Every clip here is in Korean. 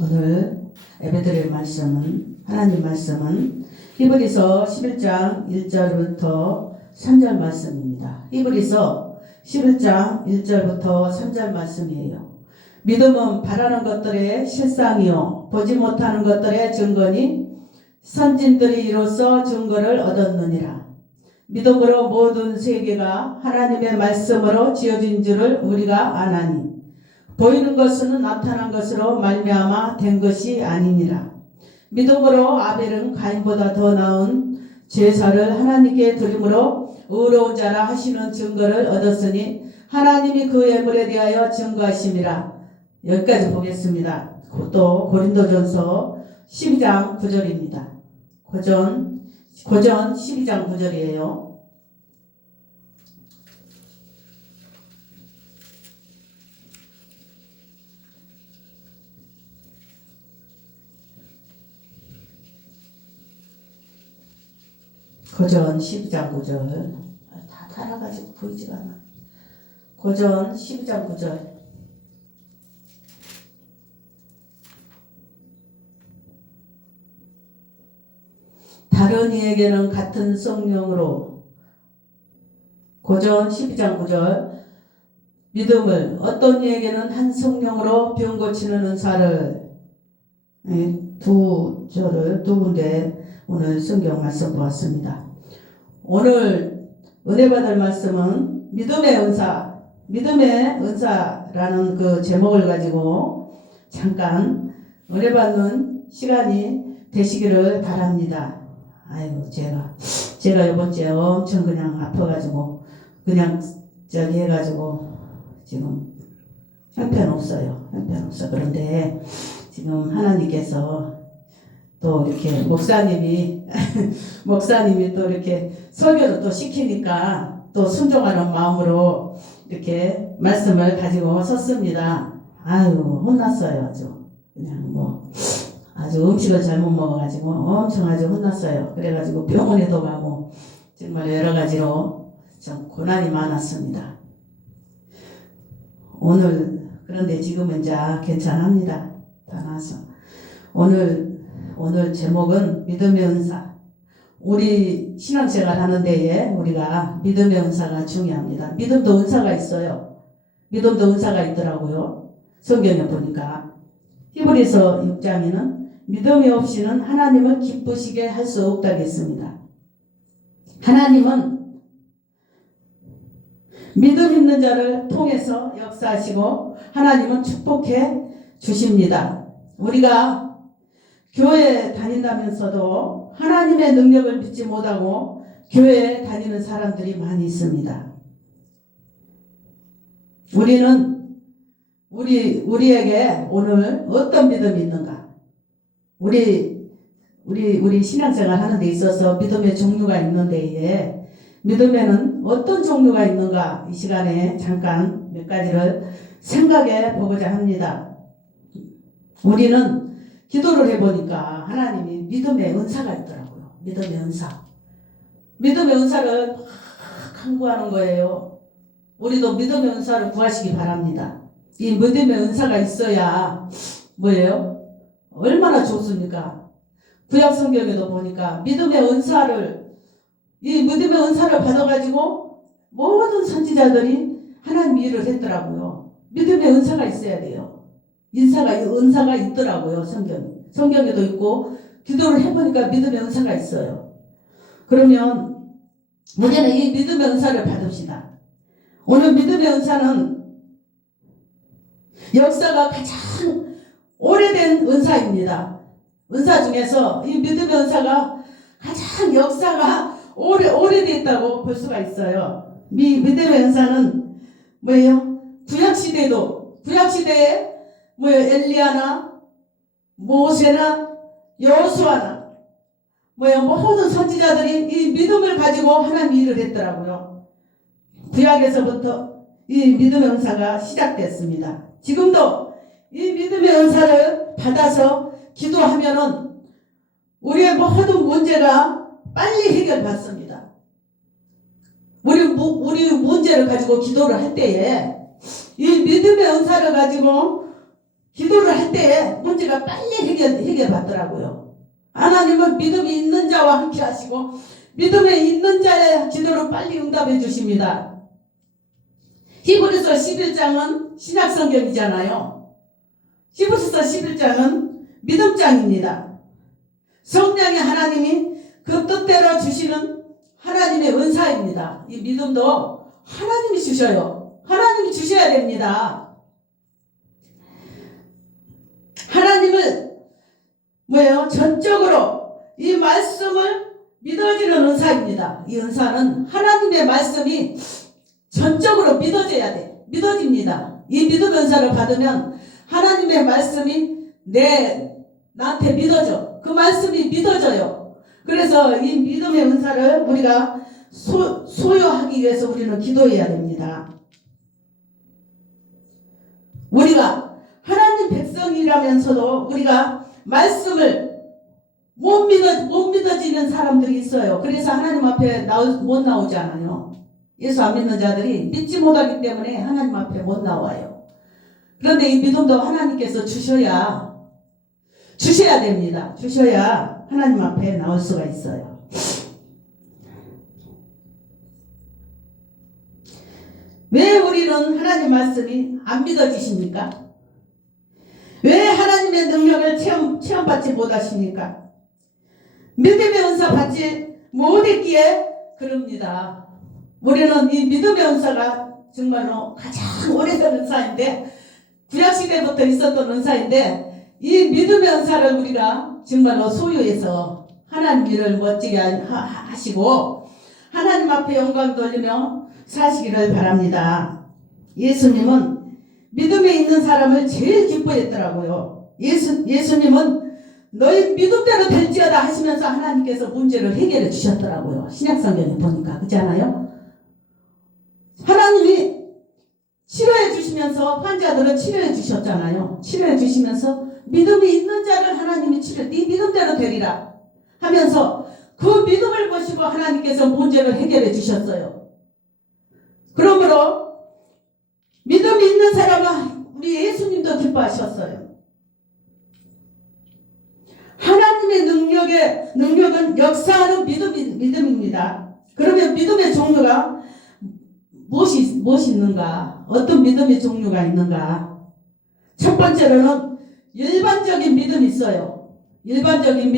오늘 예배드릴 말씀은 하나님 말씀은 히브리서 11장 1절부터 3절 말씀입니다. 히브리서 11장 1절부터 3절 말씀이에요. 믿음은 바라는 것들의 실상이요 보지 못하는 것들의 증거니 선진들이 이로써 증거를 얻었느니라. 믿음으로 모든 세계가 하나님의 말씀으로 지어진 줄을 우리가 아나니 보이는 것은 나타난 것으로 말미암아 된 것이 아니니라. 믿음으로 아벨은 가인보다 더 나은 제사를 하나님께 드림으로 의로운 자라 하시는 증거를 얻었으니 하나님이 그 예물에 대하여 증거하심이라. 여기까지 보겠습니다. 또 고린도전서 12장 9절입니다. 고전 12장 9절이에요. 고전 12장 9절. 다 달아가지고 보이지가 않아. 고전 12장 9절. 다른 이에게는 같은 성령으로. 고전 12장 9절. 믿음을 어떤 이에게는 한 성령으로 병 고치는 은사를. 두 군데 오늘 성경 말씀 보았습니다. 오늘 은혜 받을 말씀은 믿음의 은사라는 그 제목을 가지고 잠깐 은혜 받는 시간이 되시기를 바랍니다. 아이고 제가 이번 주에 엄청 그냥 아파가지고 그냥 해가지고 지금 형편없어. 그런데 지금 하나님께서 또 이렇게 목사님이 또 이렇게 설교를 또 시키니까 또 순종하는 마음으로 이렇게 말씀을 가지고 섰습니다. 아유 혼났어요. 그냥 아주 음식을 잘못 먹어가지고 엄청 아주 혼났어요. 그래가지고 병원에도 가고 정말 여러 가지로 좀 고난이 많았습니다. 오늘 그런데 지금은 이제 괜찮합니다. 다 나서 오늘 제목은 믿음의 은사. 우리 신앙생활 하는 데에 우리가 믿음의 은사가 중요합니다. 믿음도 은사가 있어요. 믿음도 은사가 있더라고요. 성경에 보니까 히브리서 6장에는 믿음이 없이는 하나님을 기쁘시게 할 수 없다고 했습니다. 하나님은 믿음 있는 자를 통해서 역사하시고 하나님은 축복해 주십니다. 우리가 교회에 다닌다면서도 하나님의 능력을 믿지 못하고 교회에 다니는 사람들이 많이 있습니다. 우리에게 오늘 어떤 믿음이 있는가? 우리 신앙생활 하는 데 있어서 믿음의 종류가 있는데 믿음에는 어떤 종류가 있는가? 이 시간에 잠깐 몇 가지를 생각해 보고자 합니다. 우리는 기도를 해보니까 하나님이 믿음의 은사가 있더라고요. 믿음의 은사를 막 간구하는 거예요. 우리도 믿음의 은사를 구하시기 바랍니다. 이 믿음의 은사가 있어야 뭐예요? 얼마나 좋습니까? 구약 성경에도 보니까 믿음의 은사를 받아가지고 모든 선지자들이 하나님 일을 했더라고요. 믿음의 은사가 있어야 돼요. 은사가 있더라고요. 성경에도 있고 기도를 해보니까 믿음의 은사가 있어요. 그러면 우리는 이 믿음의 은사를 받읍시다. 오늘 믿음의 은사는 역사가 가장 오래된 은사입니다. 은사 중에서 이 믿음의 은사가 가장 역사가 오래됐다고 볼 수가 있어요. 믿음의 은사는 뭐예요? 구약시대에 엘리야나 모세나 여호수아나 모든 선지자들이 이 믿음을 가지고 하나님 일을 했더라고요. 구약에서부터 이 믿음의 은사가 시작됐습니다. 지금도 이 믿음의 은사를 받아서 기도하면은 우리의 모든 문제가 빨리 해결받습니다. 우리 문제를 가지고 기도를 할 때에 이 믿음의 은사를 가지고 기도를 할 때 문제가 빨리 해결받더라고요. 하나님은 믿음이 있는 자와 함께 하시고 믿음에 있는 자의 기도를 빨리 응답해 주십니다. 히브리서 11장은 신약성경이잖아요. 히브리서 11장은 믿음장입니다. 성령의 하나님이 그 뜻대로 주시는 하나님의 은사입니다. 이 믿음도 하나님이 주셔요. 하나님이 주셔야 됩니다. 하나님을 전적으로 이 말씀을 믿어지는 은사입니다. 이 은사는 하나님의 말씀이 전적으로 믿어져야 돼. 믿어집니다. 이 믿음 은사를 받으면 하나님의 말씀이 나한테 믿어져. 그 말씀이 믿어져요. 그래서 이 믿음의 은사를 우리가 소유하기 위해서 우리는 기도해야 됩니다. 우리가 하나님 백성이라면서도 우리가 말씀을 못 믿어지는 사람들이 있어요. 그래서 하나님 앞에 못 나오잖아요. 예수 안 믿는 자들이 믿지 못하기 때문에 하나님 앞에 못 나와요. 그런데 이 믿음도 하나님께서 주셔야 됩니다. 주셔야 하나님 앞에 나올 수가 있어요. 왜 우리는 하나님 말씀이 안 믿어지십니까? 왜 하나님의 능력을 체험받지 못하십니까? 믿음의 은사 받지 못했기에 그럽니다. 우리는 이 믿음의 은사가 정말로 가장 오래된 은사인데, 구약시대부터 있었던 은사인데, 이 믿음의 은사를 우리가 정말로 소유해서 하나님 일을 멋지게 하시고 하나님 앞에 영광 돌리며 사시기를 바랍니다. 예수님은 믿음에 있는 사람을 제일 기뻐했더라고요. 예수님은 너희 믿음대로 될지어다 하시면서 하나님께서 문제를 해결해 주셨더라고요. 신약성경에 보니까. 그렇잖아요? 하나님이 치료해 주시면서 환자들을 치료해 주셨잖아요. 치료해 주시면서 믿음이 있는 자를 하나님이 네 믿음대로 되리라 하면서 그 믿음을 보시고 하나님께서 문제를 해결해 주셨어요. 그러므로 믿음이 있는 사람은 우리 예수님도 기뻐하셨어요. 하나님의 능력은 역사하는 믿음입니다. 그러면 믿음의 종류가 무엇이 있는가? 어떤 믿음의 종류가 있는가? 첫 번째로는 일반적인 믿음이 있어요. 일반적인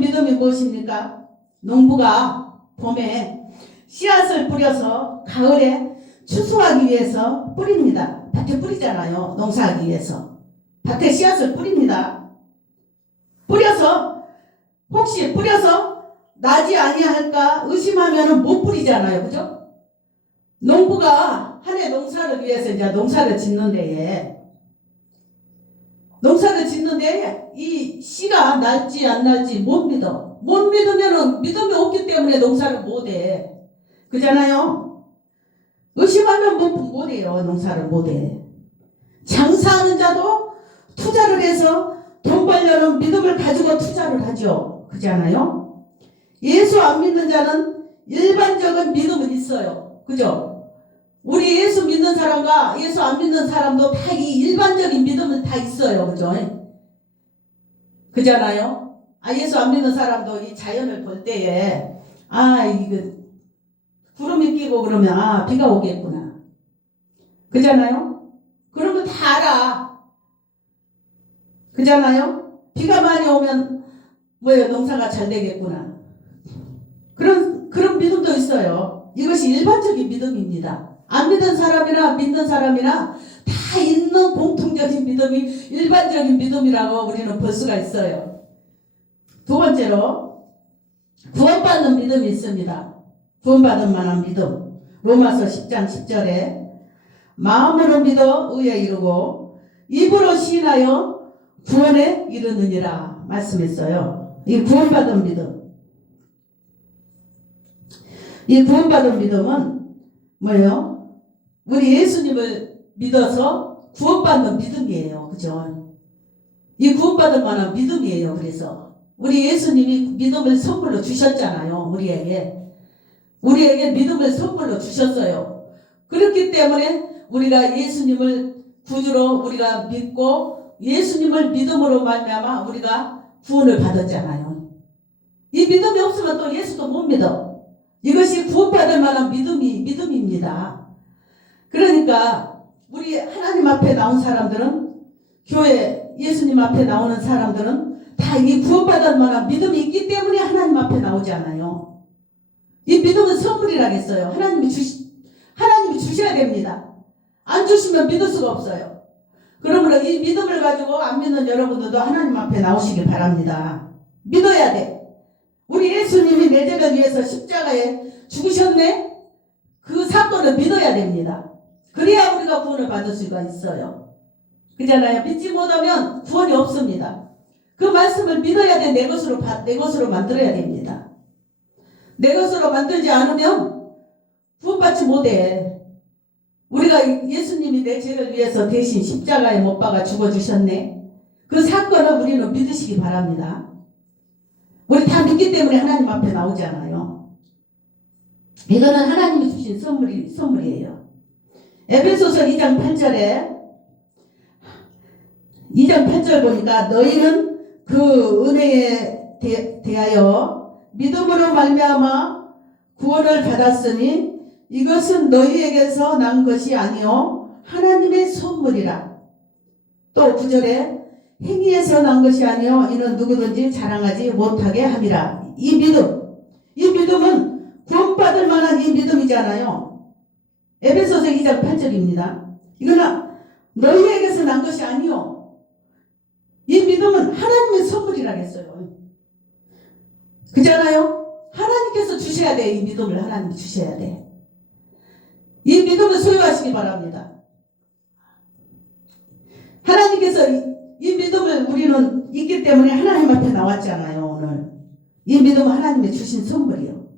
믿음이 무엇입니까? 농부가 봄에 씨앗을 뿌려서 가을에 추수하기 위해서 뿌립니다. 밭에 뿌리잖아요. 농사하기 위해서. 밭에 씨앗을 뿌립니다. 혹시 뿌려서 나지 아니할까 의심하면은 못 뿌리잖아요. 그죠? 농부가 한 해 농사를 위해서 이제 농사를 짓는데 이 씨가 날지 안 날지 못 믿어. 못 믿으면은 믿음이 없기 때문에 농사를 못 해. 그잖아요? 의심하면 못 해요. 농사를 못 해. 장사하는 자도 투자를 해서 돈 벌려는 믿음을 가지고 투자를 하죠. 그잖아요? 예수 안 믿는 자는 일반적인 믿음은 있어요. 그죠? 우리 예수 믿는 사람과 예수 안 믿는 사람도 다 이 일반적인 믿음은 다 있어요. 그죠? 그잖아요? 예수 안 믿는 사람도 이 자연을 볼 때에 이거 구름이 끼고 그러면 비가 오겠구나. 그잖아요? 그러면 다 알아. 그잖아요? 비가 많이 오면 농사가 잘 되겠구나. 그런 믿음도 있어요. 이것이 일반적인 믿음입니다. 안 믿는 사람이나 믿는 사람이나 다 있는 공통적인 믿음이 일반적인 믿음이라고 우리는 볼 수가 있어요. 두 번째로 구원받는 믿음이 있습니다. 구원받을 만한 믿음. 로마서 10장 10절에 마음으로 믿어 의에 이르고 입으로 시인하여 구원에 이르느니라 말씀했어요. 이 구원받은 믿음. 이 구원받은 믿음은 뭐예요? 우리 예수님을 믿어서 구원받는 믿음이에요. 그죠? 이 구원받을 만한 믿음이에요. 그래서 우리 예수님이 믿음을 선물로 주셨잖아요. 우리에게 믿음을 선물로 주셨어요. 그렇기 때문에 우리가 예수님을 구주로 우리가 믿고 예수님을 믿음으로 말미암아 우리가 구원을 받았잖아요. 이 믿음이 없으면 또 예수도 못 믿어. 이것이 구원받을 만한 믿음입니다. 그러니까 우리 하나님 앞에 나온 사람들은, 교회 예수님 앞에 나오는 사람들은 다 이 구원받을 만한 믿음이 있기 때문에 하나님 앞에 나오잖아요. 이 믿음은 선물이라겠어요. 하나님이 주셔야 됩니다. 안 주시면 믿을 수가 없어요. 그러므로 이 믿음을 가지고 안 믿는 여러분들도 하나님 앞에 나오시길 바랍니다. 믿어야 돼. 우리 예수님이 내 죄를 위해서 십자가에 죽으셨네? 그 사건을 믿어야 됩니다. 그래야 우리가 구원을 받을 수가 있어요. 그잖아요. 믿지 못하면 구원이 없습니다. 그 말씀을 믿어야 돼. 내 것으로 만들어야 됩니다. 내 것으로 만들지 않으면 구원받지 못해. 우리가 예수님이 내 죄를 위해서 대신 십자가에 못 박아 죽어주셨네. 그 사건을 우리는 믿으시기 바랍니다. 우리 다 믿기 때문에 하나님 앞에 나오잖아요. 이거는 하나님이 주신 선물이에요. 에베소서 2장 8절 보니까 너희는 그 은혜에 대하여 믿음으로 말미암아 구원을 받았으니 이것은 너희에게서 난 것이 아니요 하나님의 선물이라. 또 9절에 행위에서 난 것이 아니요 이는 누구든지 자랑하지 못하게 함이라. 이 믿음은 구원받을 만한 이 믿음이잖아요. 에베소서 2장 8절입니다. 이거는 너희에게서 난 것이 아니요. 이 믿음은 하나님의 선물이라겠어요. 그잖아요. 하나님께서 주셔야 돼. 이 믿음을 하나님이 주셔야 돼. 이 믿음을 소유하시기 바랍니다. 하나님께서 이 믿음을 우리는 있기 때문에 하나님 앞에 나왔잖아요. 오늘 이 믿음은 하나님이 주신 선물이요.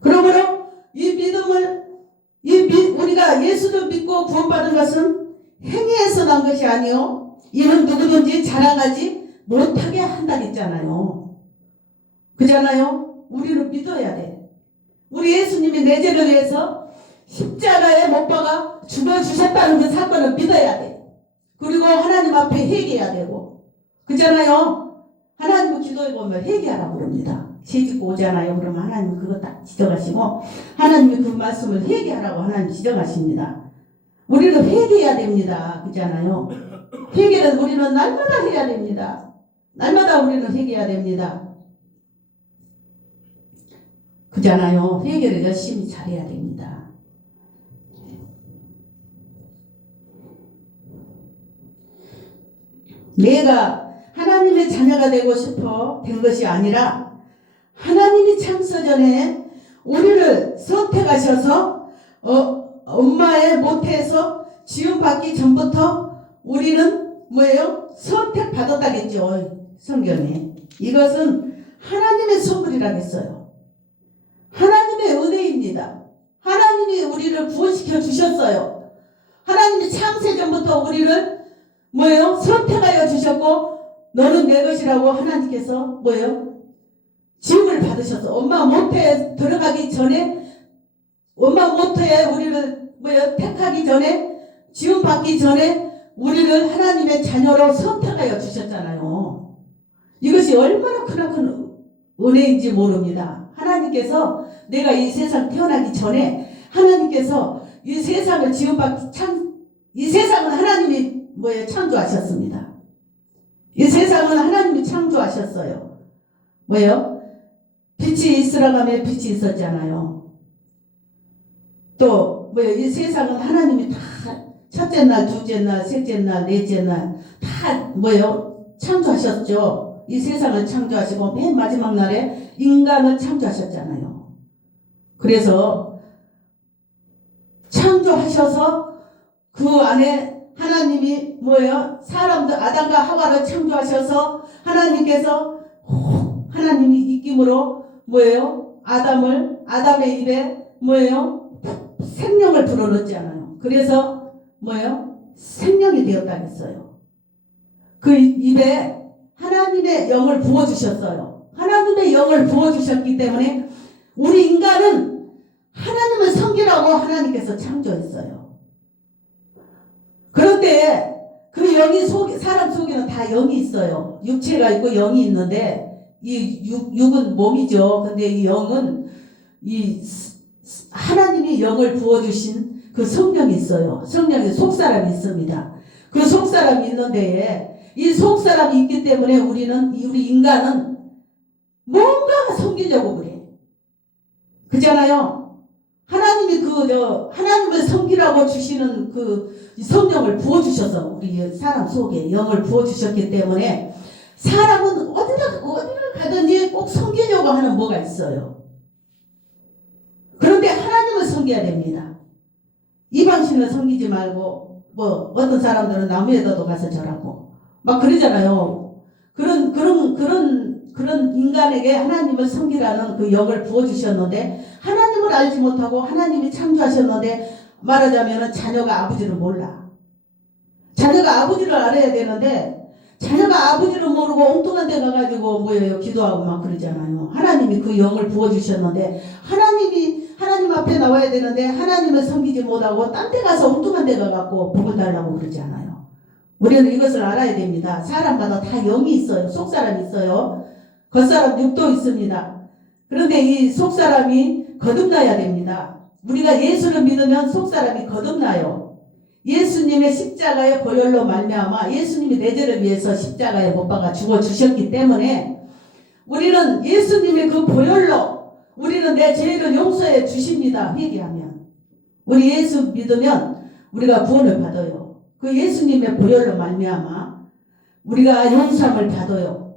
그러므로 이 믿음을 우리가 예수를 믿고 구원받은 것은 행위에서 난 것이 아니요 이는 누구든지 자랑하지 못하게 한다겠잖아요. 그잖아요. 우리는 믿어야 돼. 우리 예수님이 내 죄를 위해서 십자가에 못 박아 죽어주셨다는 그 사건을 믿어야 돼. 그리고 하나님 앞에 회개해야 되고. 그잖아요. 하나님은 기도해 보면 회개하라고 그럽니다. 죄짓고 오잖아요. 그러면 하나님은 그거 딱 지적하시고 하나님이 그 말씀을 회개하라고 하나님 지적하십니다. 우리는 회개해야 됩니다. 그잖아요. 회개는 우리는 날마다 해야 됩니다. 날마다 우리는 회개해야 됩니다. 그잖아요. 회개를 열심히 잘해야 됩니다. 내가 하나님의 자녀가 되고 싶어 된 것이 아니라 하나님이 창세전에 우리를 선택하셔서 엄마의 모태에서 지음받기 전부터 우리는 뭐예요? 선택받았다겠죠. 성경에. 이것은 하나님의 선물이라겠어요. 하나님의 은혜입니다. 하나님이 우리를 구원시켜 주셨어요. 하나님이 창세전부터 우리를 뭐예요? 선택하여 주셨고 너는 내 것이라고 하나님께서 뭐예요? 지음을 받으셔서 엄마 모태에 들어가기 전에 엄마 모태에 우리를 뭐예요? 택하기 전에 지음 받기 전에 우리를 하나님의 자녀로 선택하여 주셨잖아요. 이것이 얼마나 큰 은혜인지 모릅니다. 하나님께서 내가 이 세상 태어나기 전에 하나님께서 이 세상을 이 세상은 하나님이 뭐예요? 창조하셨습니다. 이 세상은 하나님이 창조하셨어요. 뭐예요? 빛이 있으라가며 빛이 있었잖아요. 또 뭐예요? 이 세상은 하나님이 다 첫째 날, 둘째 날, 셋째 날, 넷째 날 다 뭐예요? 창조하셨죠. 이 세상을 창조하시고 맨 마지막 날에 인간을 창조하셨잖아요. 그래서 창조하셔서 그 안에 하나님이 뭐예요? 사람들 아담과 하와를 창조하셔서 하나님이 입김으로 뭐예요? 아담의 입에 뭐예요? 생명을 불어넣었잖아요. 그래서 뭐예요? 생명이 되었다겠어요. 그 입에 하나님의 영을 부어주셨어요. 하나님의 영을 부어주셨기 때문에 우리 인간은 하나님을 섬기라고 하나님께서 창조했어요. 그런 그런데 그 영이 사람 속에는 다 영이 있어요. 육체가 있고 영이 있는데 이 육은 몸이죠. 근데 이 영은 이 하나님이 영을 부어주신 그 성령이 있어요. 성령의 속사람이 있습니다. 그 속사람이 있는데 이 속사람이 있기 때문에 우리 인간은 뭔가 섬기려고 그래. 그잖아요. 하나님이 하나님을 섬기라고 주시는 그 성령을 부어주셔서 우리 사람 속에 영을 부어주셨기 때문에 사람은 어디를 가든지 꼭 섬기려고 하는 뭐가 있어요. 그런데 하나님을 섬겨야 됩니다. 이방신을 섬기지 말고 어떤 사람들은 나무에다도 가서 절하고 막 그러잖아요. 그런 인간에게 하나님을 섬기라는 그 영을 부어주셨는데 하나님을 알지 못하고 하나님이 창조하셨는데 말하자면 자녀가 아버지를 몰라. 자녀가 아버지를 알아야 되는데 자녀가 아버지를 모르고 엉뚱한 데 가가지고 기도하고 막 그러잖아요. 하나님이 그 영을 부어주셨는데 하나님 앞에 나와야 되는데 하나님을 섬기지 못하고 딴 데 가서 엉뚱한 데 가갖고 복을 달라고 그러지 않아요. 우리는 이것을 알아야 됩니다. 사람마다 다 영이 있어요. 속사람이 있어요. 겉사람 육도 있습니다. 그런데 이 속사람이 거듭나야 됩니다. 우리가 예수를 믿으면 속사람이 거듭나요. 예수님의 십자가의 보혈로 말미암아 예수님이 내 죄를 위해서 십자가에 못 박아 죽어주셨기 때문에 우리는 예수님의 그 보혈로 우리는 내 죄를 용서해 주십니다. 회개하면. 우리 예수 믿으면 우리가 구원을 받아요. 그 예수님의 보혈로 말미암아 우리가 용서함을 받아요.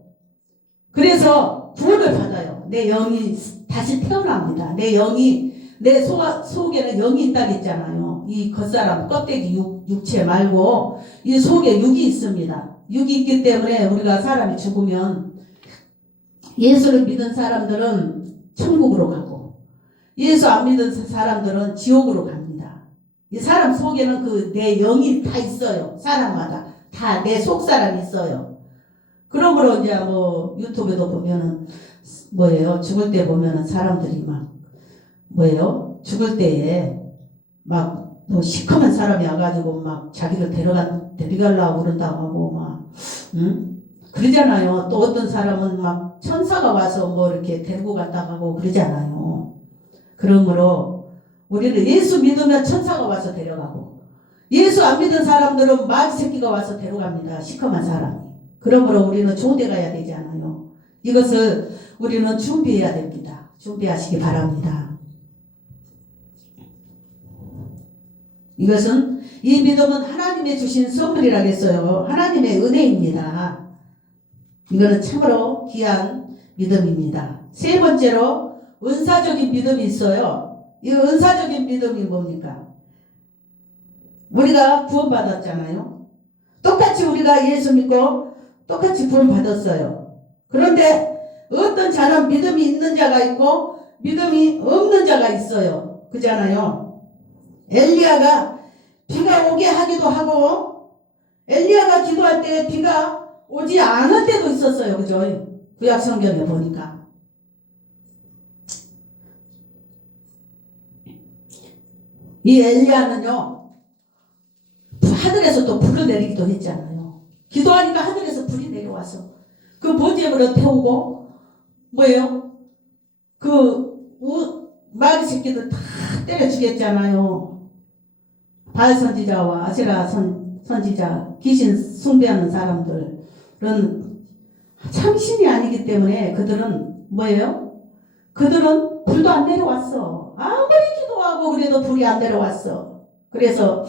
그래서 구원을 받아요. 내 영이 다시 태어납니다. 내 속에는 영이 있다고 했잖아요. 이 겉사람 껍데기 육체 말고 이 속에 육이 있습니다. 육이 있기 때문에 우리가 사람이 죽으면 예수를 믿은 사람들은 천국으로 가고 예수 안 믿은 사람들은 지옥으로 갑니다. 이 사람 속에는 내 영이 다 있어요. 사람마다 다 내 속사람이 있어요. 그러므로 이제 유튜브에도 보면은 죽을 때 보면은 사람들이 죽을 때에 시커먼 사람이 와가지고 자기를 데려가려고 그런다고 하고 그러잖아요. 또 어떤 사람은 천사가 와서 이렇게 데리고 갔다고 하고 그러잖아요. 그러므로 우리는 예수 믿으면 천사가 와서 데려가고 예수 안 믿은 사람들은 마귀 새끼가 와서 데려갑니다. 시커먼 사람이. 그러므로 우리는 좋은 데 가야 되지 않아요. 이것을 우리는 준비해야 됩니다. 준비하시기 바랍니다. 이것은 이 믿음은 하나님의 주신 선물이라고 했어요. 하나님의 은혜입니다. 이거는 참으로 귀한 믿음입니다. 세 번째로 은사적인 믿음이 있어요. 이 은사적인 믿음이 뭡니까? 우리가 구원받았잖아요. 똑같이 우리가 예수 믿고 똑같이 구원받았어요. 그런데 어떤 자는 믿음이 있는 자가 있고 믿음이 없는 자가 있어요. 그잖아요. 엘리야가 비가 오게 하기도 하고 엘리야가 기도할 때 비가 오지 않을 때도 있었어요. 그죠? 구약 성경에 보니까. 이 엘리야는요. 하늘에서 또 불을 내리기도 했잖아요. 기도하니까 하늘에서 불이 내려와서 그 번제물을 태우고 마귀 새끼들 다 때려 죽였잖아요. 바알 선지자와 아세라 선지자 귀신 숭배하는 사람들은 참신이 아니기 때문에 그들은 그들은 불도 안 내려왔어. 아무리 기도하고 그래도 불이 안 내려왔어. 그래서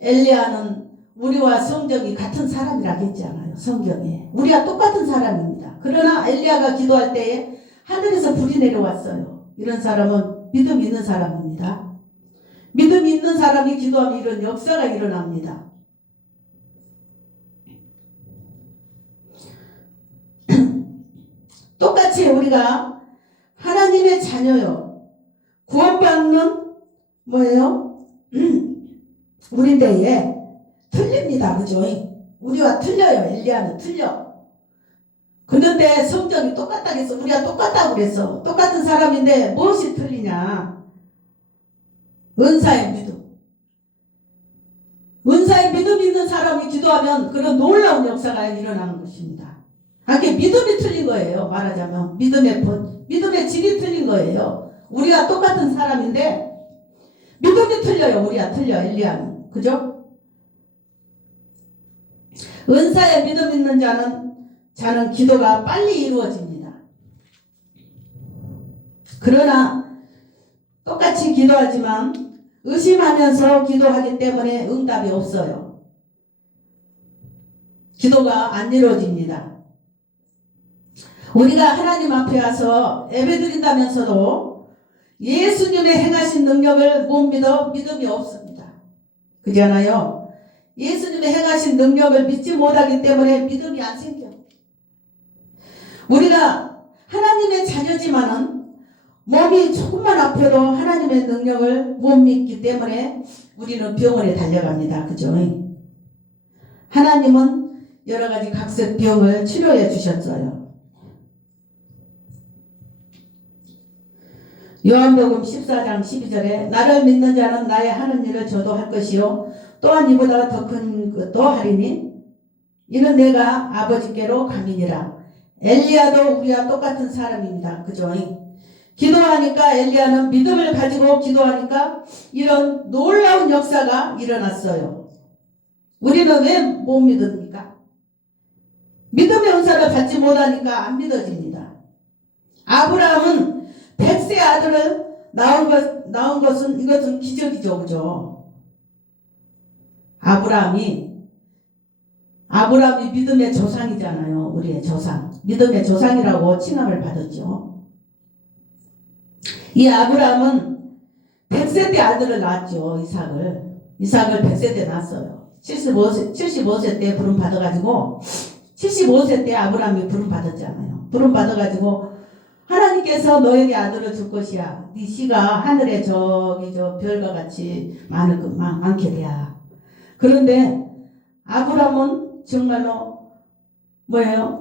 엘리야는 우리와 성경이 같은 사람이라고 했잖아요. 성경에. 우리가 똑같은 사람입니다. 그러나 엘리야가 기도할 때에 하늘에서 불이 내려왔어요. 이런 사람은 믿음 있는 사람입니다. 믿음 있는 사람이 기도하면 이런 역사가 일어납니다. 똑같이 우리가 하나님의 자녀요. 구원받는 우리인데에 틀립니다. 그죠? 우리와 틀려요. 엘리야는 틀려. 그런데 성경이 똑같다고 해서 우리가 똑같다고 그랬어. 똑같은 사람인데 무엇이 틀리냐? 은사의 믿음. 은사의 믿음 있는 사람 기도하면 그런 놀라운 역사가 일어나는 것입니다. 그게 믿음이 틀린 거예요. 말하자면 믿음의 질이 틀린 거예요. 우리가 똑같은 사람인데 믿음이 틀려요. 우리가 틀려. 엘리야는. 그죠? 은사에 믿음 있는 자는 기도가 빨리 이루어집니다. 그러나 똑같이 기도하지만 의심하면서 기도하기 때문에 응답이 없어요. 기도가 안 이루어집니다. 우리가 하나님 앞에 와서 예배드린다면서도 예수님의 행하신 능력을 못 믿어 믿음이 없습니다. 그잖아요. 예수님의 행하신 능력을 믿지 못하기 때문에 믿음이 안 생겨. 우리가 하나님의 자녀지만은 몸이 조금만 아파도 하나님의 능력을 못 믿기 때문에 우리는 병원에 달려갑니다. 그죠? 하나님은 여러 가지 각색 병을 치료해 주셨어요. 요한복음 14장 12절에 나를 믿는 자는 나의 하는 일을 저도 할 것이요 또한 이보다 더 큰 것도 하리니 이는 내가 아버지께로 가미니라. 엘리야도 우리와 똑같은 사람입니다. 그죠? 기도하니까 엘리야는 믿음을 가지고 기도하니까 이런 놀라운 역사가 일어났어요. 우리는 왜 못 믿습니까? 믿음의 은사를 받지 못하니까 안 믿어집니다. 아브라함은 100세 아들을 낳은 것은 이것은 기적이죠. 그죠? 아브라함이 믿음의 조상이잖아요. 우리의 조상. 믿음의 조상이라고 칭함을 받았죠. 이 아브라함은 100세 때 아들을 낳았죠. 이삭을 100세 때 낳았어요. 75세 때 부름 받아가지고 75세 때 아브라함이 부름 받았잖아요. 부름 받아가지고 하나님께서 너에게 아들을 줄 것이야. 네 씨가 하늘에 저 별과 같이 많게 돼야. 그런데 아브라함은 정말로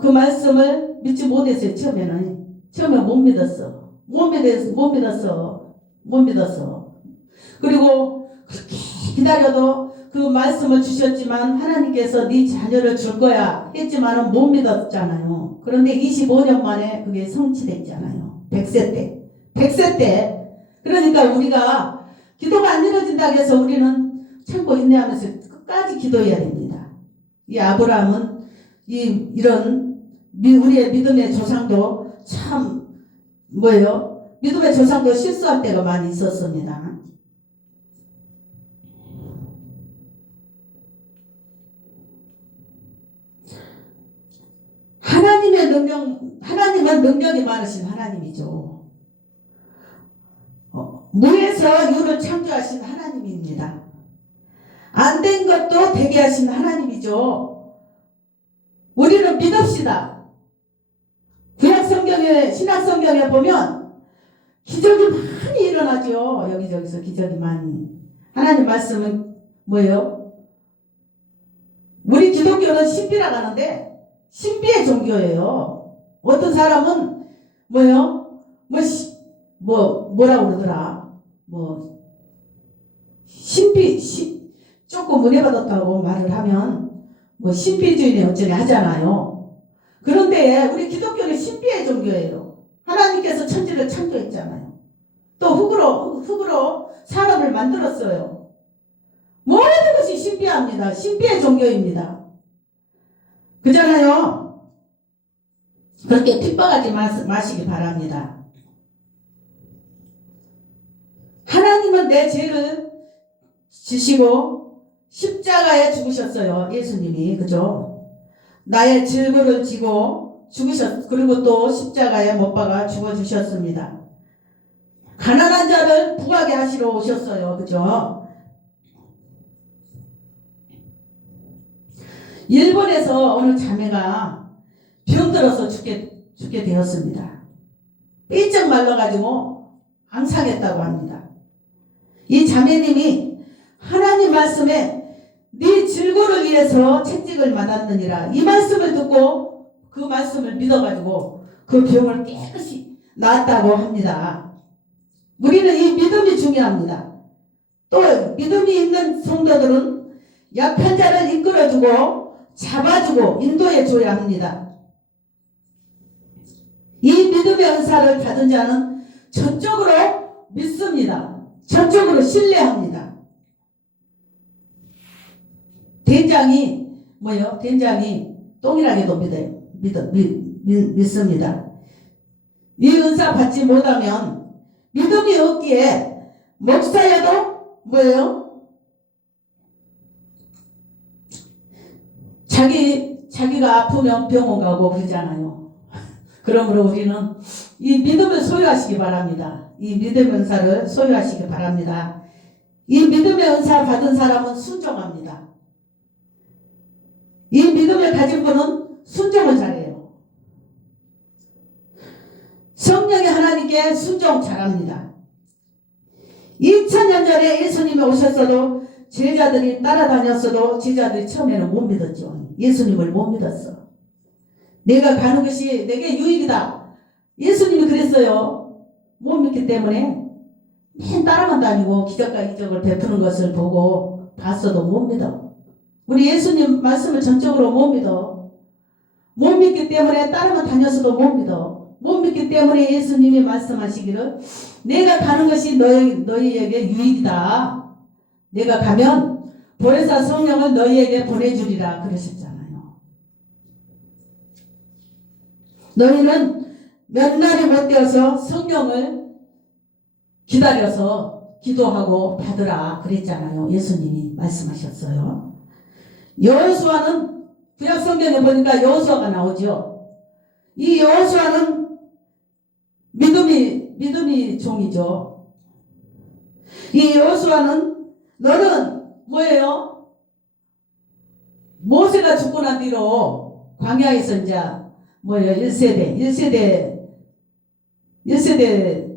그 말씀을 믿지 못했어요. 처음에 못 믿었어. 못 믿었어. 그리고 그렇게 기다려도 그 말씀을 주셨지만 하나님께서 네 자녀를 줄 거야 했지만은 못 믿었잖아요. 그런데 25년 만에 그게 성취됐잖아요. 100세 때. 그러니까 우리가 기도가 안 이루어진다고 해서 우리는 참고 인내하면서 끝까지 기도해야 됩니다. 이 아브라함은 이런 우리의 믿음의 조상도 참 믿음의 조상도 실수할 때가 많이 있었습니다. 하나님은 능력이 많으신 하나님이죠. 무에서 유를 창조하신 하나님입니다. 안 된 것도 되게 하신 하나님이죠. 우리는 믿읍시다. 구약성경에, 신약성경에 보면 기적이 많이 일어나죠. 여기저기서 기적이 많이. 하나님 말씀은 뭐예요? 우리 기독교는 신비라고 하는데 신비의 종교예요. 어떤 사람은 뭐라고 그러더라. 조금 은혜 받았다고 말을 하면 신비주의네 어쩌네 하잖아요. 그런데 우리 기독교는 신비의 종교예요. 하나님께서 천지를 창조했잖아요. 또 흙으로 사람을 만들었어요. 모든 것이 신비합니다. 신비의 종교입니다. 그잖아요. 그렇게 핍박하지 마시기 바랍니다. 하나님은 내 죄를 지시고 십자가에 죽으셨어요. 예수님이. 그죠? 나의 질고를 지고 그리고 또 십자가에 못 박아 죽어주셨습니다. 가난한 자를 부하게 하시러 오셨어요. 그죠? 일본에서 어느 자매가 병들어서 죽게 되었습니다. 삐쩍 말라가지고 앙상했다고 합니다. 이 자매님이 하나님 말씀에 네 질고를 위해서 채찍을 맞았느니라 이 말씀을 듣고 그 말씀을 믿어가지고 그 병을 깨끗이 낫다고 합니다. 우리는 이 믿음이 중요합니다. 또 믿음이 있는 성도들은 약한 자를 이끌어주고 이끌어주고 잡아주고 인도해줘야 합니다. 이 믿음의 은사를 받은 자는 전적으로 믿습니다. 전적으로 신뢰합니다. 된장이 뭐요? 된장이 똥이라게도 믿습니다. 이 은사 받지 못하면 믿음이 없기에 목사여도 뭐예요? 자기가 아프면 병원 가고 그러잖아요. 그러므로 우리는 이 믿음을 소유하시기 바랍니다. 이 믿음의 은사를 소유하시기 바랍니다. 이 믿음의 은사 받은 사람은 순종합니다. 이 믿음을 가진 분은 순종을 잘해요. 성령이 하나님께 순종 잘합니다. 2000년 전에 예수님이 오셨어도 제자들이 따라다녔어도 제자들이 처음에는 못 믿었죠. 예수님을 못 믿었어. 내가 가는 것이 내게 유익이다. 예수님이 그랬어요. 못 믿기 때문에 맨 따라만 다니고 기적과 이적을 베푸는 것을 보고 봤어도 못 믿어. 우리 예수님 말씀을 전적으로 못 믿어. 못 믿기 때문에 따라만 다녔어도 못 믿어. 못 믿기 때문에 예수님이 말씀하시기를 내가 가는 것이 너희에게 유익이다. 내가 가면 보혜사 성령을 너희에게 보내주리라 그러셨잖아요. 너희는 몇 날이 못 되어서 성령을 기다려서 기도하고 받으라 그랬잖아요. 예수님이 말씀하셨어요. 여호수아는 구약 성경에 보니까 여호수아가 나오죠. 이 여호수아는 믿음이 종이죠. 이 여호수아는 너는 뭐예요? 모세가 죽고 난 뒤로 광야에서 이제 뭐예요? 1세대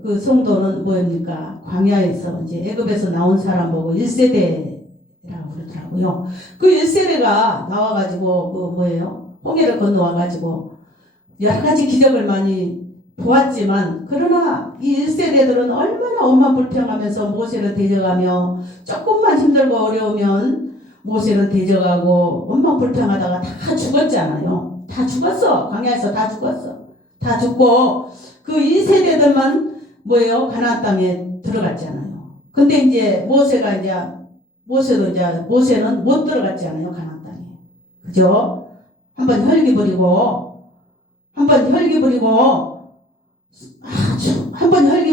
그 성도는 뭐입니까? 광야에서 이제 애굽에서 나온 사람 보고 1세대라고 그러더라고요. 그 1세대가 나와가지고 그 뭐예요? 홍해를 건너와가지고 여러 가지 기적을 많이 보았지만 그러나 이 1세대들은 얼마나 엄만 불평하면서 모세를 대적하며 조금만 힘들고 어려우면 모세를 대적하고 엄만 불평하다가 다 죽었잖아요. 다 죽었어. 광야에서 다 죽었어. 다 죽고 그 2세대들만 뭐예요? 가나안 땅에 들어갔잖아요. 근데 이제 모세는 못 들어갔잖아요. 가나안 땅에. 그죠? 한번 혈기 부리고 한번 혈기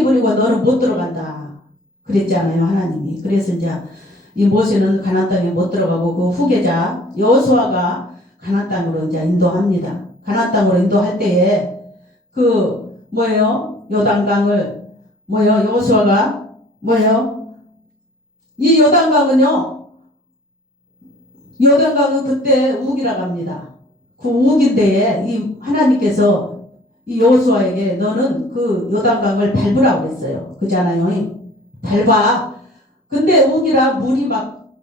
부리고 너는 못 들어간다 그랬잖아요. 하나님이. 그래서 이제 이 모세는 가나안 땅에 못 들어가고 그 후계자 여호수아가 가나안 땅으로 이제 인도합니다. 가나안 땅으로 인도할 때에 그 뭐예요? 요단강을 뭐예요? 여호수아가 뭐예요? 이 요단강은 그때 우기라고 합니다. 그 우기인데에 이 하나님께서 이 여호수아에게 너는 그 요단강을 밟으라고 그랬어요. 그잖아요. 밟아. 근데 우기라 물이 막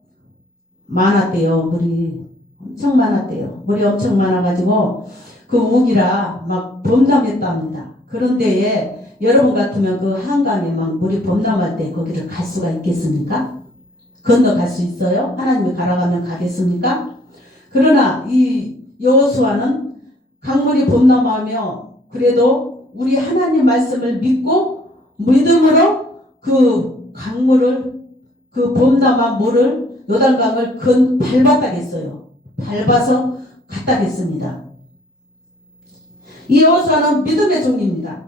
많았대요. 물이 엄청 많았대요. 물이 엄청 많아가지고 그 우기라 막 범람했답니다. 그런데에 여러분 같으면 그 한강에 막 물이 범람할 때 거기를 갈 수가 있겠습니까? 건너갈 수 있어요? 하나님이 가라가면 가겠습니까? 그러나 이 여호수아는 강물이 범람하며 그래도 우리 하나님 말씀을 믿고 믿음으로 그 강물을 그 범람한 물을 요단강을 밟았다겠어요. 밟아서 갔다겠습니다. 이 여호수아는 믿음의 종입니다.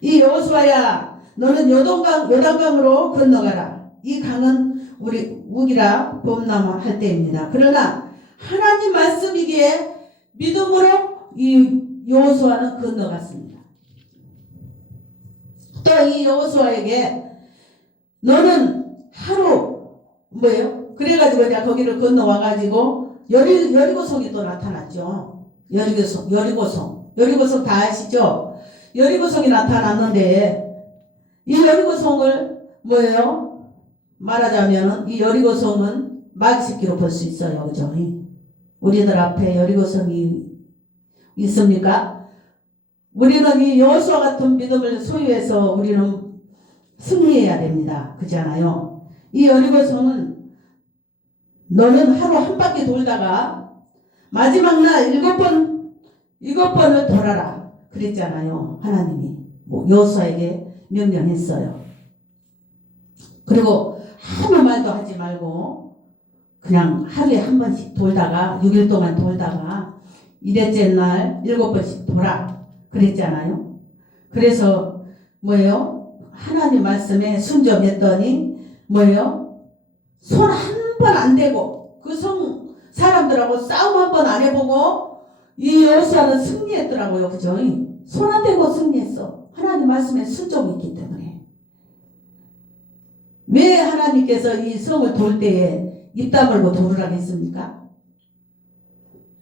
이 여호수아야 너는 요단강으로 건너가라. 이 강은 우리 우기라 범람할 때입니다. 그러나 하나님 말씀이기에 믿음으로 이 여호수아는 건너갔습니다. 또 이 여호수아에게 너는 하루 뭐예요? 그래가지고 이제 거기를 건너와가지고 여리고성이 또 나타났죠. 여리고성 다 아시죠? 여리고성이 나타났는데 이 여리고성을 뭐예요? 말하자면은 이 여리고성은 마귀새끼로 볼 수 있어요. 그죠? 우리들 앞에 여리고성이 있습니까? 우리는 이 여호수아 같은 믿음을 소유해서 우리는 승리해야 됩니다. 그잖아요. 이 여리고성은 너는 하루 한 바퀴 돌다가 마지막 날 7번을 돌아라. 그랬잖아요. 하나님이 여호수아에게 명령했어요. 그리고 아무 말도 하지 말고 그냥 하루에 한 번씩 돌다가 6일 동안 돌다가 이랬째 날 7번씩 돌아. 그랬잖아요. 그래서 하나님 말씀에 순종했더니 손 한 번 안 대고 그 사람들하고 싸움 한 번 안 해보고 이 여호수아는 승리했더라고요. 그죠? 손 안 대고 승리했어. 하나님 말씀에 순종이 있기 때문에. 왜 하나님께서 이 성을 돌 때에 입 다물고 돌으라고 했습니까?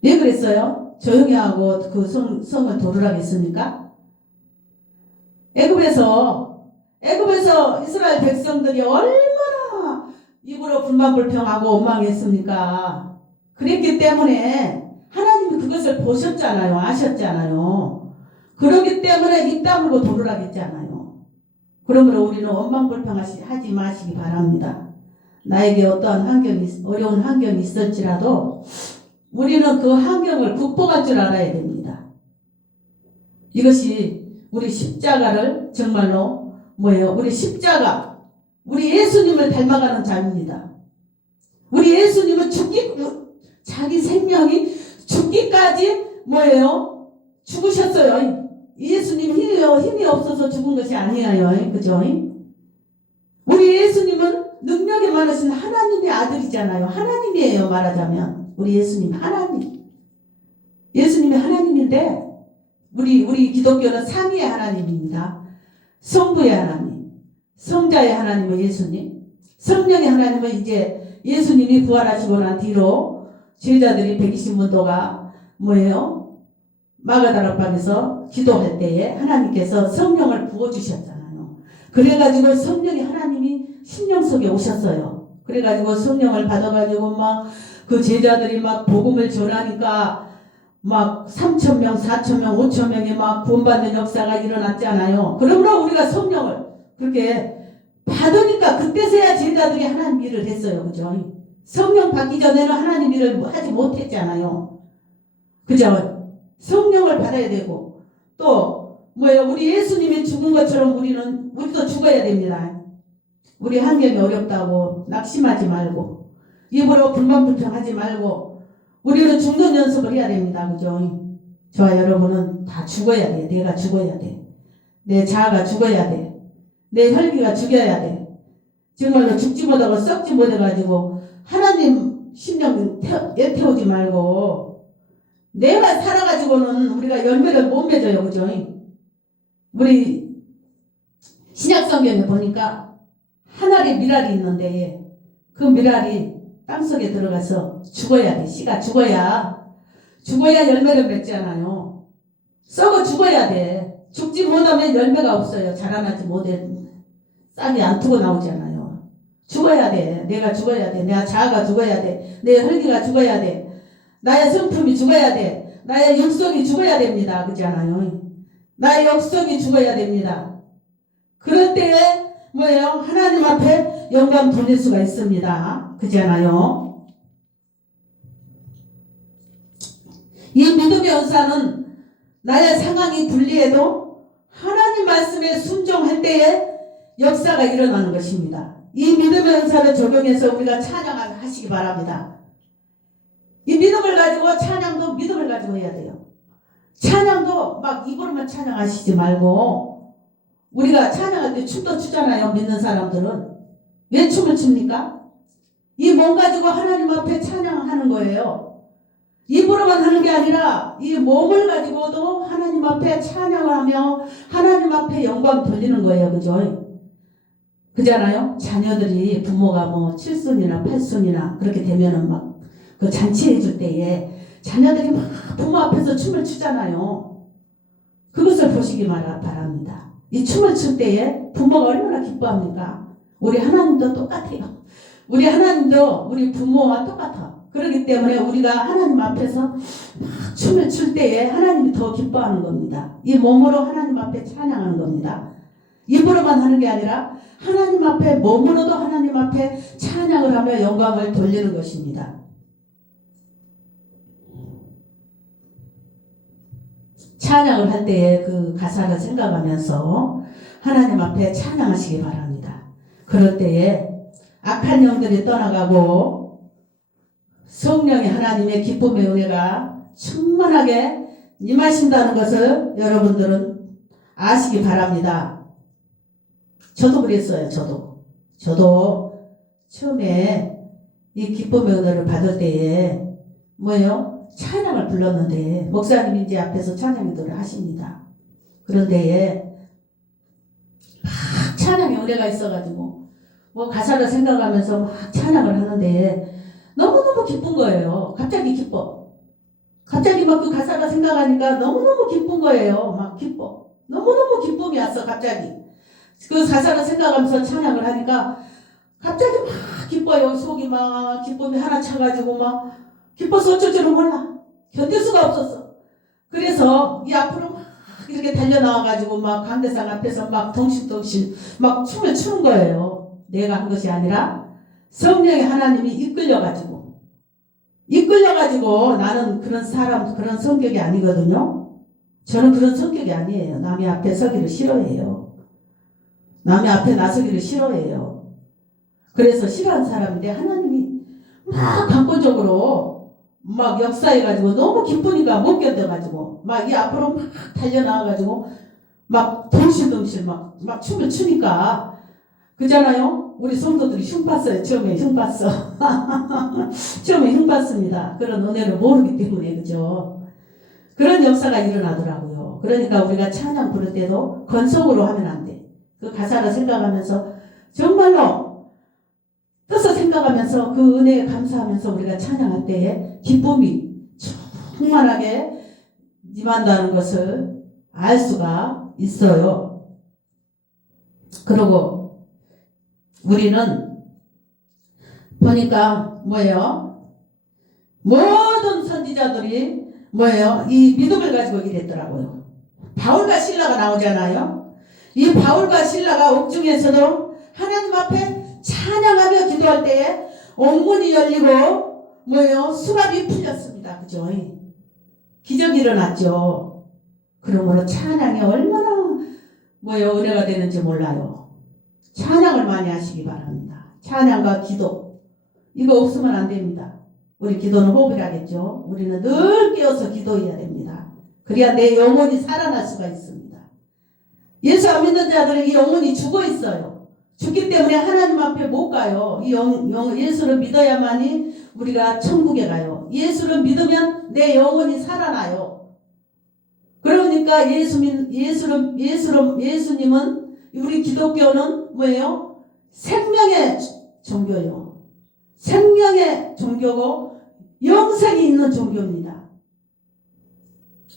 왜 그랬어요? 조용히 하고 그 성을 돌으라고 했습니까? 애굽에서 이스라엘 백성들이 얼마나 입으로 불만불평하고 원망했습니까? 그랬기 때문에 하나님이 그것을 보셨잖아요. 아셨잖아요. 그렇기 때문에 입 다물고 돌으라고 했잖아요. 그러므로 우리는 원망불평하지 마시기 바랍니다. 나에게 어떠한 어려운 환경이 있을지라도 우리는 그 환경을 극복할 줄 알아야 됩니다. 이것이 우리 십자가를 정말로 우리 십자가, 우리 예수님을 닮아가는 자입니다. 우리 예수님은 자기 생명이 죽기까지 죽으셨어요. 예수님 힘이 없어서 죽은 것이 아니에요. 그죠? 우리 예수님은 능력이 많으신 하나님의 아들이잖아요. 하나님이에요. 말하자면 우리 예수님 하나님. 예수님이 하나님인데 우리 기독교는 삼위의 하나님입니다. 성부의 하나님, 성자의 하나님은 예수님, 성령의 하나님은 이제 예수님이 부활하시고 난 뒤로 제자들이 120문도가 마가다락방에서 기도할 때에 하나님께서 성령을 부어주셨잖아요. 그래가지고 성령이 하나님이 심령 속에 오셨어요. 그래가지고 성령을 받아가지고 그 제자들이 복음을 전하니까 3,000명, 4,000명, 5,000명이 구원받는 역사가 일어났잖아요. 그러므로 우리가 성령을 그렇게 받으니까 그때서야 제자들이 하나님 일을 했어요. 그죠? 성령 받기 전에는 하나님 일을 하지 못했잖아요. 그죠? 성령을 받아야 되고 또 우리 예수님이 죽은 것처럼 우리도 죽어야 됩니다. 우리 환경이 어렵다고 낙심하지 말고 입으로 불만불평하지 말고 우리는 죽는 연습을 해야 됩니다. 그죠? 저와 여러분은 다 죽어야 돼. 내가 죽어야 돼. 내 자아가 죽어야 돼. 내 혈기가 죽여야 돼. 정말로 죽지 못하고 썩지 못해가지고 하나님 심령 애태우지 말고 내가 살아가지고는 우리가 열매를 못 맺어요. 그죠? 우리 신약성경에 보니까 하늘에 미랄이 있는데 그 미랄이 땅속에 들어가서 죽어야 돼. 씨가 죽어야 열매를 맺잖아요. 썩어 죽어야 돼. 죽지 못하면 열매가 없어요. 자라나지 못해. 싹이 안 트고 나오잖아요. 죽어야 돼. 내가 죽어야 돼. 내 자아가 죽어야 돼. 내 혈기가 죽어야 돼. 나의 성품이 죽어야 돼. 나의 육성이 죽어야 됩니다. 그렇잖아요. 나의 육성이 죽어야 됩니다. 그럴 때에 하나님 앞에 영광 돌릴 수가 있습니다. 그렇잖아요. 이 믿음의 은사는 나의 상황이 불리해도 하나님 말씀에 순종할 때에 역사가 일어나는 것입니다. 이 믿음의 은사를 적용해서 우리가 찬양하시기 바랍니다. 이 믿음을 가지고 찬양도 믿음을 가지고 해야 돼요. 찬양도 입으로만 찬양하시지 말고 우리가 찬양할 때 춤도 추잖아요. 믿는 사람들은. 왜 춤을 춥니까? 이 몸 가지고 하나님 앞에 찬양하는 거예요. 입으로만 하는 게 아니라 이 몸을 가지고도 하나님 앞에 찬양을 하며 하나님 앞에 영광 돌리는 거예요. 그죠? 그잖아요. 자녀들이 부모가 칠순이나 팔순이나 그렇게 되면은 그 잔치해 줄 때에 자녀들이 부모 앞에서 춤을 추잖아요. 그것을 보시기 바랍니다. 이 춤을 출 때에 부모가 얼마나 기뻐합니까? 우리 하나님도 똑같아요. 우리 하나님도 우리 부모와 똑같아. 그렇기 때문에 우리가 하나님 앞에서 춤을 출 때에 하나님이 더 기뻐하는 겁니다. 이 몸으로 하나님 앞에 찬양하는 겁니다. 입으로만 하는 게 아니라 하나님 앞에 몸으로도 하나님 앞에 찬양을 하며 영광을 돌리는 것입니다. 찬양을 할 때에 그 가사를 생각하면서 하나님 앞에 찬양하시기 바랍니다. 그럴 때에 악한 영들이 떠나가고 성령의 하나님의 기쁨의 은혜가 충만하게 임하신다는 것을 여러분들은 아시기 바랍니다. 저도 그랬어요. 저도 처음에 이 기쁨의 은혜를 받을 때에 뭐예요? 찬양을 불렀는데 목사님이 이제 앞에서 찬양 기도를 하십니다. 그런데 막 찬양의 은혜가 있어가지고 뭐 가사를 생각하면서 막 찬양을 하는데 너무너무 기쁜 거예요. 갑자기 기뻐. 갑자기 막 그 가사가 생각하니까 너무너무 기쁜 거예요. 막 기뻐. 너무너무 기쁨이 왔어. 갑자기 그 가사를 생각하면서 찬양을 하니까 갑자기 막 기뻐요. 속이 막 기쁨이 하나 차가지고 막 기뻐서 어쩔 줄은 몰라. 견딜 수가 없었어. 그래서 이 앞으로 막 이렇게 달려나와가지고 막 강대상 앞에서 막 덩실덩실 막 춤을 추는 거예요. 내가 한 것이 아니라 성령의 하나님이 이끌려가지고 나는 그런 사람, 그런 성격이 아니거든요. 저는 그런 성격이 아니에요. 남의 앞에 서기를 싫어해요. 남의 앞에 나서기를 싫어해요. 그래서 싫어하는 사람인데 하나님이 막 강권적으로 막 역사해가지고 너무 기쁘니까 못 견뎌가지고 막 이 앞으로 막 달려나와가지고 막 덩실덩실 막 춤을 추니까 그잖아요. 우리 성도들이 흉봤어요. 처음에 흉봤어. 처음에 흉봤습니다. 그런 은혜를 모르기 때문에 그죠. 그런 역사가 일어나더라고요. 그러니까 우리가 찬양 부를 때도 건성으로 하면 안 돼. 그 가사를 생각하면서 정말로 뜻을 생각하면서 그 은혜에 감사하면서 우리가 찬양할 때에 기쁨이 충만하게 임한다는 것을 알 수가 있어요. 그리고 우리는 보니까 뭐예요? 모든 선지자들이 뭐예요? 이 믿음을 가지고 일했더라고요. 바울과 실라가 나오잖아요. 이 바울과 실라가 옥중에서도 하나님 앞에 찬양하며 기도할 때에 옥문이 열리고 뭐예요? 수갑이 풀렸습니다. 그죠? 기적이 일어났죠. 그러므로 찬양이 얼마나 뭐예요? 은혜가 되는지 몰라요. 찬양을 많이 하시기 바랍니다. 찬양과 기도 이거 없으면 안 됩니다. 우리 기도는 호흡이라겠죠. 우리는 늘 깨어서 기도해야 됩니다. 그래야 내 영혼이 살아날 수가 있습니다. 예수 안 믿는 자들은 이 영혼이 죽어 있어요. 죽기 때문에 하나님 앞에 못 가요. 예수를 믿어야만이 우리가 천국에 가요. 예수를 믿으면 내 영혼이 살아나요. 그러니까 예수님은 우리 기독교는 뭐예요? 생명의 종교요. 생명의 종교고 영생이 있는 종교입니다.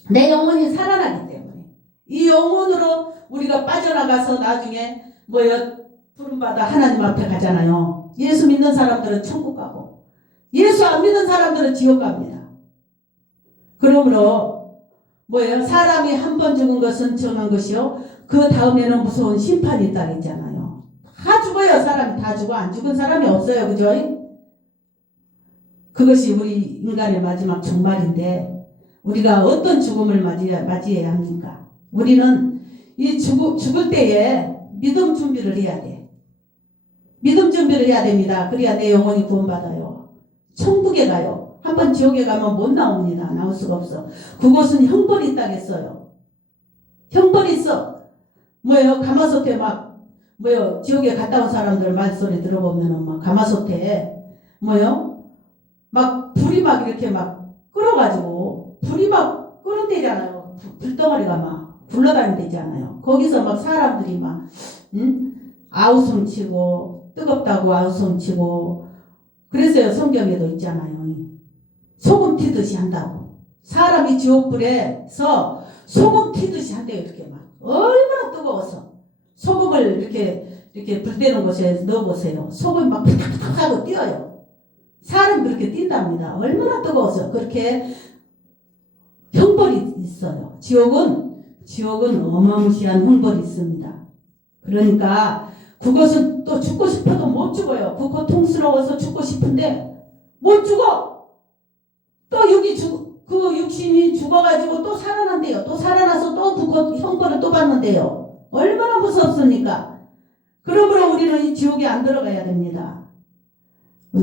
내 영혼이 살아나기 때문에 이 영혼으로 우리가 빠져나가서 나중에 뭐예요? 부름받아 하나님 앞에 가잖아요. 예수 믿는 사람들은 천국 가고 예수 안 믿는 사람들은 지옥 갑니다. 그러므로 뭐예요? 사람이 한 번 죽은 것은 정한 것이요. 그 다음에는 무서운 심판이 있다 했잖아요. 다 죽어요. 사람이 다 죽어. 안 죽은 사람이 없어요. 그죠? 그것이 우리 인간의 마지막 종말인데 우리가 어떤 죽음을 맞이해야 합니까? 우리는 이 죽을 때에 믿음 준비를 해야 돼. 믿음 준비를 해야 됩니다. 그래야 내 영혼이 구원받아요. 천국에 가요. 한번 지옥에 가면 못 나옵니다. 나올 수가 없어. 그곳은 형벌이 있다겠어요. 형벌이 있어. 뭐예요? 가마솥에 지옥에 갔다 온 사람들 말소리 들어보면은 가마솥에 불이 이렇게 끓어가지고 불이 끓어대잖아요. 불덩어리가 굴러다니대잖아요. 거기서 사람들이 아우성 치고 뜨겁다고 아우성 치고 그랬어요. 성경에도 있잖아요. 소금 튀듯이 한다고. 사람이 지옥불에서 소금 튀듯이 한대요. 이렇게 얼마나 뜨거워서 소금을 이렇게 불 때는 곳에 넣어보세요. 소금이 팍팍팍 하고 뛰어요. 사람이 그렇게 뛴답니다. 얼마나 뜨거워서 그렇게 형벌이 있어요. 지옥은 어마무시한 형벌이 있습니다. 그러니까 그것은 또 죽고 싶어도 못 죽어요. 그 고통스러워서 죽고 싶은데 못 죽어. 또 그 육신이 죽어가지고 또 살아난대요. 또 살아나서 또 그 형벌을 또 받는데요. 얼마나 무섭습니까? 그러므로 우리는 이 지옥에 안 들어가야 됩니다.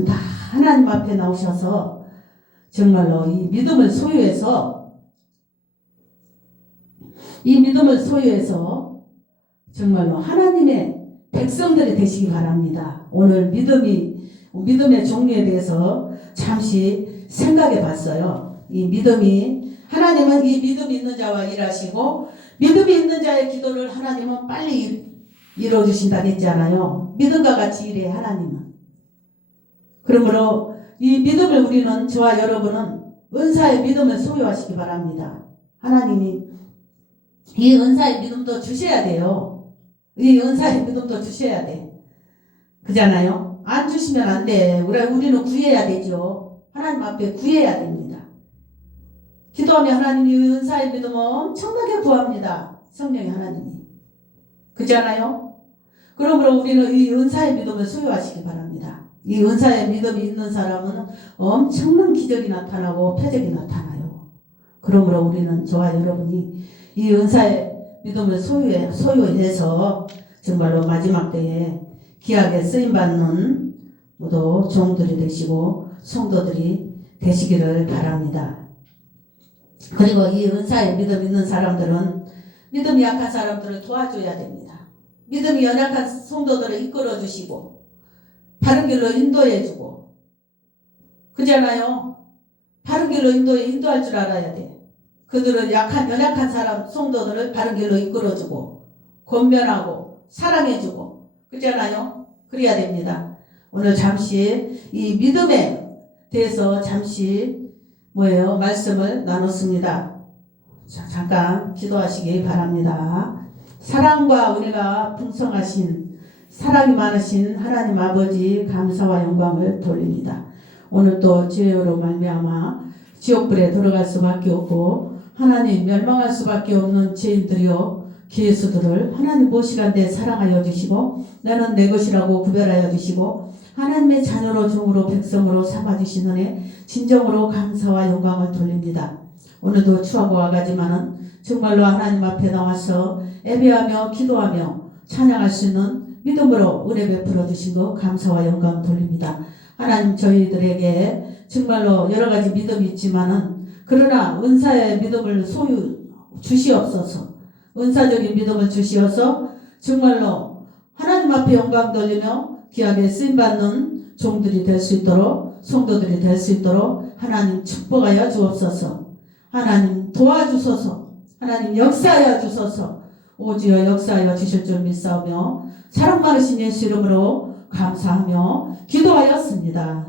다 하나님 앞에 나오셔서 정말로 이 믿음을 소유해서 정말로 하나님의 백성들이 되시기 바랍니다. 오늘 믿음의 종류에 대해서 잠시 생각해 봤어요. 이 믿음이, 하나님은 이 믿음이 있는 자와 일하시고, 믿음이 있는 자의 기도를 하나님은 빨리 이루어주신다고 했잖아요. 믿음과 같이 일해, 하나님은. 그러므로 이 믿음을 우리는, 저와 여러분은 은사의 믿음을 소유하시기 바랍니다. 하나님이 이 은사의 믿음도 주셔야 돼요. 이 은사의 믿음도 주셔야 돼. 그잖아요. 안 주시면 안 돼. 우리는 구해야 되죠. 하나님 앞에 구해야 됩니다. 기도하면 하나님이 은사의 믿음을 엄청나게 구합니다. 성령의 하나님이. 그잖아요. 그러므로 우리는 이 은사의 믿음을 소유하시기 바랍니다. 이 은사의 믿음이 있는 사람은 엄청난 기적이 나타나고 표적이 나타나요. 그러므로 우리는, 저와 여러분이 이 은사의 믿음을 소유해서 정말로 마지막 때에 귀하게 쓰임받는 모두 종들이 되시고 성도들이 되시기를 바랍니다. 그리고 이 은사에 믿음 있는 사람들은 믿음이 약한 사람들을 도와줘야 됩니다. 믿음이 연약한 성도들을 이끌어주시고 바른 길로 인도해주고, 그잖아요. 바른 길로 인도할 줄 알아야 돼. 그들은 연약한 사람, 성도들을 바른 길로 이끌어주고 권면하고 사랑해주고, 그잖아요. 그래야 됩니다. 오늘 잠시 이 믿음에 대해서 말씀을 나눴습니다. 자, 잠깐 기도하시기 바랍니다. 사랑과 은혜가 풍성하신, 사랑이 많으신 하나님 아버지, 감사와 영광을 돌립니다. 오늘 또 죄로 말미암아 지옥불에 들어갈 수밖에 없고 하나님 멸망할 수밖에 없는 죄인들이요 기회수들을 하나님 보시간대 사랑하여 주시고 나는 내 것이라고 구별하여 주시고 하나님의 자녀로 종으로 백성으로 삼아주신 은혜 진정으로 감사와 영광을 돌립니다. 오늘도 추하고 와가지만은 정말로 하나님 앞에 나와서 예배하며 기도하며 찬양할 수 있는 믿음으로 은혜 베풀어 주신 것 감사와 영광 돌립니다. 하나님, 저희들에게 정말로 여러 가지 믿음이 있지만은 그러나 은사의 믿음을 주시옵소서. 은사적인 믿음을 주시어서 정말로 하나님 앞에 영광 돌리며 귀하게 쓰임받는 종들이 될 수 있도록, 성도들이 될 수 있도록 하나님 축복하여 주옵소서. 하나님 도와주소서. 하나님 역사하여 주소서. 오주여 역사하여 주실 줄 믿사오며 사랑 많으신 예수 이름으로 감사하며 기도하였습니다.